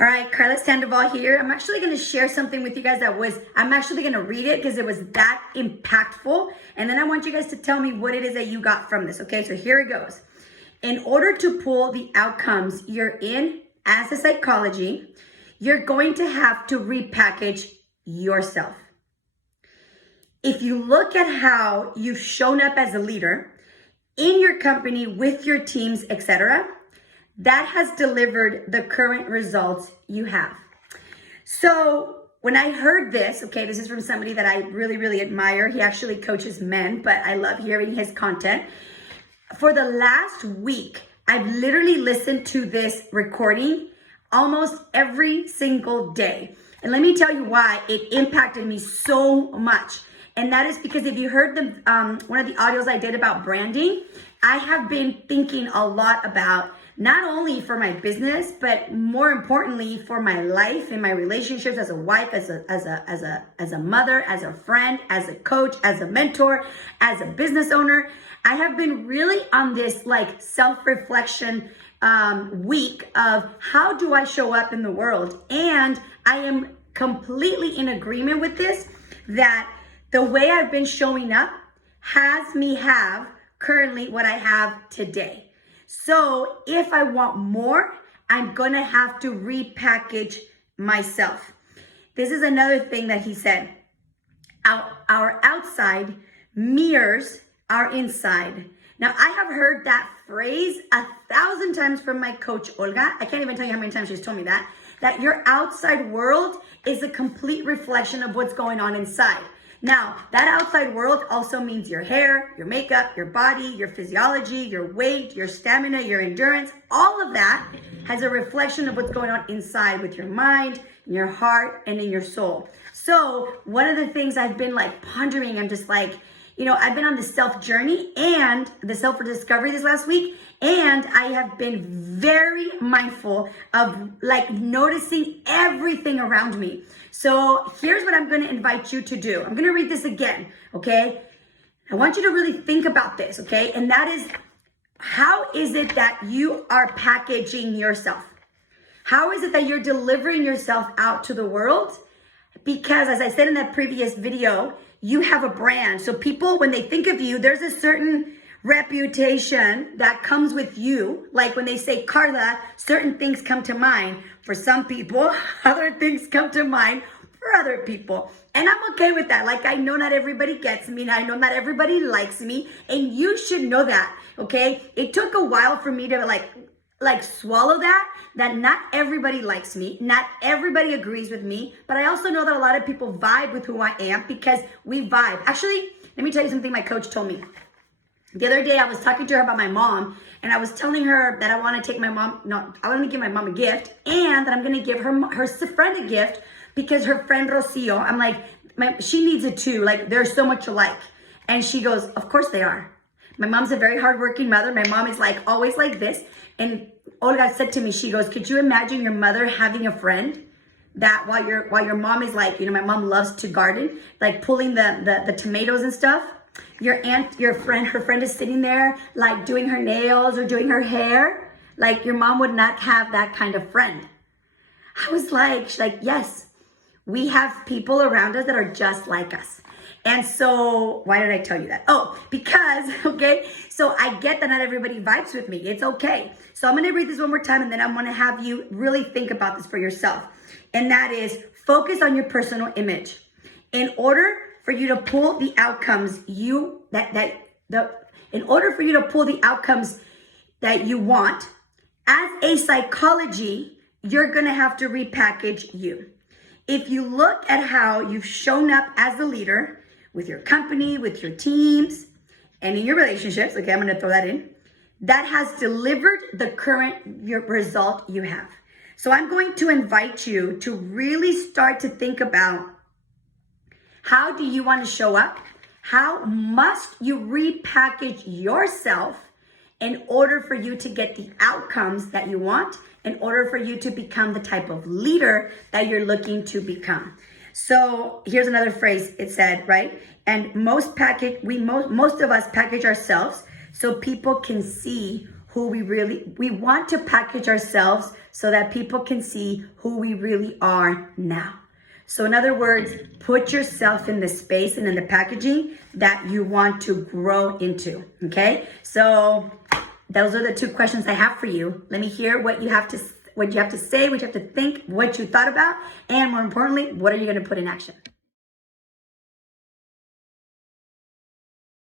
All right, Carla Sandoval here. I'm actually going to share something with you guys I'm actually going to read it because it was that impactful. And then I want you guys to tell me what it is that you got from this. Okay, so here it goes. In order to pull the outcomes you're in as a psychology, you're going to have to repackage yourself. If you look at how you've shown up as a leader in your company, with your teams, etc., that has delivered the current results you have. So when I heard this, okay, this is from somebody that I really, really admire. He actually coaches men, but I love hearing his content. For the last week, I've literally listened to this recording almost every single day. And let me tell you why it impacted me so much. And that is because if you heard one of the audios I did about branding, I have been thinking a lot about not only for my business, but more importantly for my life and my relationships as a wife, as a mother, as a friend, as a coach, as a mentor, as a business owner. I have been really on this like self-reflection week of how do I show up in the world? And I am completely in agreement with this, that the way I've been showing up has me have currently what I have today. So if I want more, I'm gonna have to repackage myself. This is another thing that he said. Our outside mirrors our inside. Now, I have heard that phrase 1,000 times from my coach, Olga. I can't even tell you how many times she's told me that your outside world is a complete reflection of what's going on inside. Now, that outside world also means your hair, your makeup, your body, your physiology, your weight, your stamina, your endurance. All of that has a reflection of what's going on inside with your mind, in your heart, and in your soul. So one of the things I've been like pondering, I'm just like, I've been on the self journey and the self discovery this last week. And I have been very mindful of like noticing everything around me. So here's what I'm going to invite you to do. I'm going to read this again. Okay. I want you to really think about this. Okay. And that is, how is it that you are packaging yourself? How is it that you're delivering yourself out to the world? Because as I said in that previous video, you have a brand. So people, when they think of you, there's a certain reputation that comes with you. Like when they say Carla, certain things come to mind for some people, other things come to mind for other people. And I'm okay with that. Like, I know not everybody gets me, and I know not everybody likes me, and you should know that, okay? It took a while for me to like swallow that not everybody likes me, not everybody agrees with me, but I also know that a lot of people vibe with who I am because we vibe. Actually, let me tell you something my coach told me. The other day I was talking to her about my mom, and I was telling her that I want to take I want to give my mom a gift, and that I'm going to give her friend a gift because her friend Rocio, I'm like, she needs it too. Like, there's so much alike. And she goes, of course they are. My mom's a very hardworking mother. My mom is like always like this. And Olga said to me, she goes, could you imagine your mother having a friend that while your mom is like, my mom loves to garden, like pulling the tomatoes and stuff. Her friend is sitting there like doing her nails or doing her hair. Like, your mom would not have that kind of friend. I was like, she's like, yes, we have people around us that are just like us. And so, why did I tell you that? Oh, because, okay, so I get that not everybody vibes with me. It's okay. So I'm going to read this one more time, and then I'm going to have you really think about this for yourself. And that is, focus on your personal image. In order for you to pull the outcomes that you want, as a psychology, you're going to have to repackage you. If you look at how you've shown up as a leader with your company, with your teams, and in your relationships, okay, I'm going to throw that in, that has delivered the current result you have. So I'm going to invite you to really start to think about, how do you want to show up? How must you repackage yourself in order for you to get the outcomes that you want, in order for you to become the type of leader that you're looking to become? So here's another phrase it said, right? And most of us package ourselves so people can see we want to package ourselves so that people can see who we really are now. So in other words, put yourself in the space and in the packaging that you want to grow into, okay? So those are the 2 questions I have for you. Let me hear what you have to say, what you have to think, what you thought about, and more importantly, what are you going to put in action?